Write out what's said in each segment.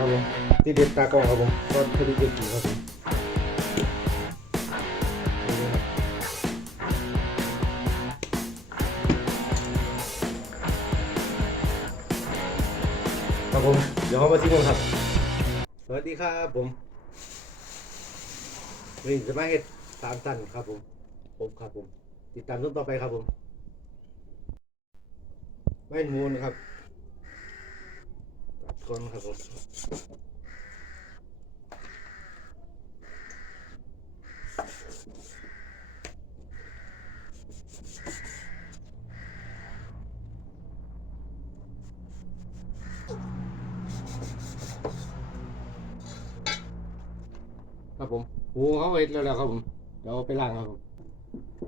ครับผมที่เด็ดตากล้องครับผมก็ทะเลเยกิครับผมครับผมเดี๋ยวเขามาซิมกันครับ สวัสดีครับผมนี่จะมาเห็ดสามตันครับผมผมครับผม ติดตามต้นต่อไปครับผมไม่มูนะครับ ก้อนครับผมครับผมหูเขาไว้แล้วแล้วครับผมเดี๋ยวเอาไปล้างครับผม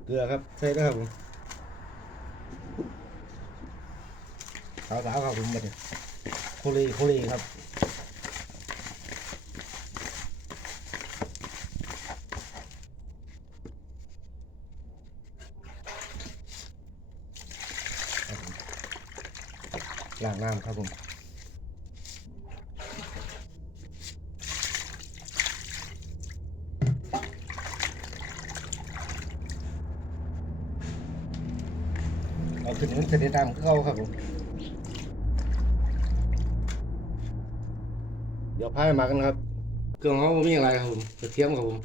เกลือครับใช่แล้วครับผมสาวๆครับผมมาเนี่ยโคลีคลีครับครับล้างน้ำครับผมเอาขึ้นนั้นเสด็จตามเข้าครับผม ดี๋ยวพาไปมากันครับ เครื่องเขามีอะไรครับผมกระเทียมครับผม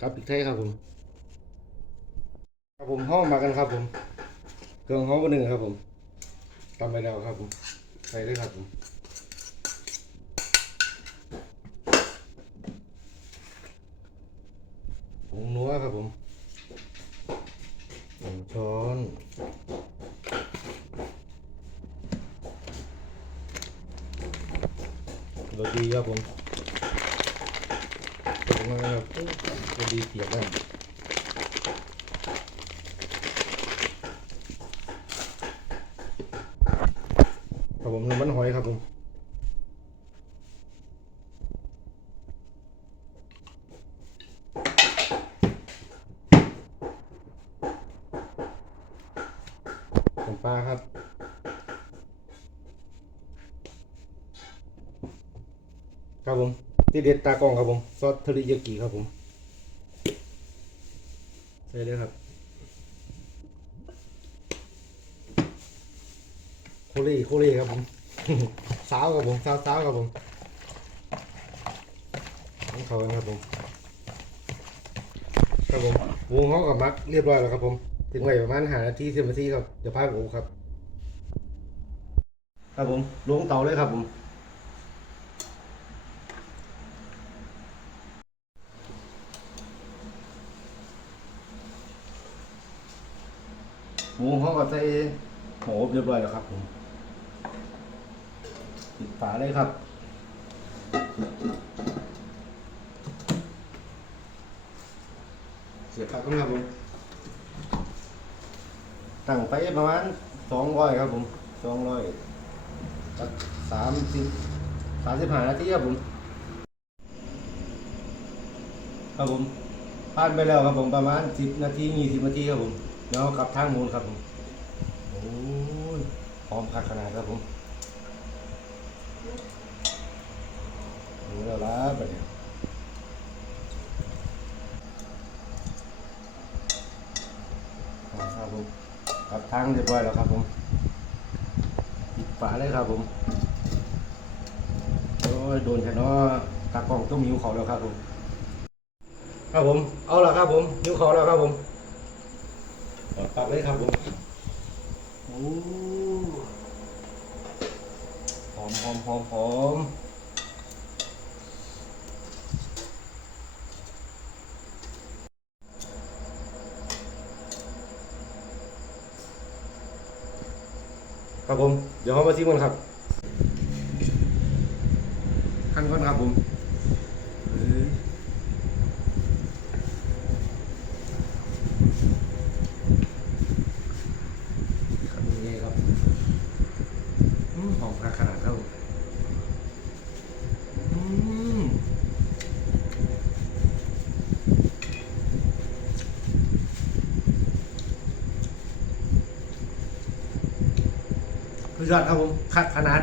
ครับพริกไทยครับผม ครับผมห้องมากันครับผม เครื่องเขาหนึ่งครับผมตำไปแล้วครับผมใส่เลยครับผมผงนัวครับผมหนึ่งช้อน โรตีครับผมตกมาครับดีเปียกได้ครับผมน้ำมันหอยครับผมผมปลาครับ ครับผมที่เด็ดตากล้องครับผม ซอสเทอริยากิครับผมใช่เลยครับโคเล่โคเล่ครับผมสาวครับผมสาวสาวครับผมต้องเขากันครับผมครับผมวงเขากับมักเรียบร้อยแล้วครับผม ถึงไว้ประมาณหานาทีสิบนาทีครับเดี๋ยวพาไปโอครับ ครับผมลงเตาเลยครับผม หมูเขาก็ใส่โหบเรียบร้อยแล้วครับผมปิดฝาเลยครับเสียบปลั๊กครับผมตั้งไปประมาณสองร้อยครับผมสองร้อยสามสิบสามสิบห้านาทีครับผมครับผมผ่านไปแล้วครับผมประมาณสิบนาทียี่สิบนาทีครับผม เดี๋ยวกลับทางมูลครับผมโอ้ยหอมคักขนาดครับผมดูแล้วล่ะแบบนี้หอมครับผมกับทางเรียบร้อยแล้วครับผมปิดฝาเลยครับผมโอ้ยโดนแค่นอตากล้องต้องมิวเขาแล้วครับผมครับผม เอาละครับผมนิ้วขอแล้วครับผม ปิดปรับเลยครับผมโอ้หอมหอมหอมหอมครับผม เดี๋ยวเขามาซิมกันครับขั้นก่อนครับผมเอ้ย ครับนี่ครับอืมหอมขนาดเท่าอืมสุด ยอดครับผมคัดขนาด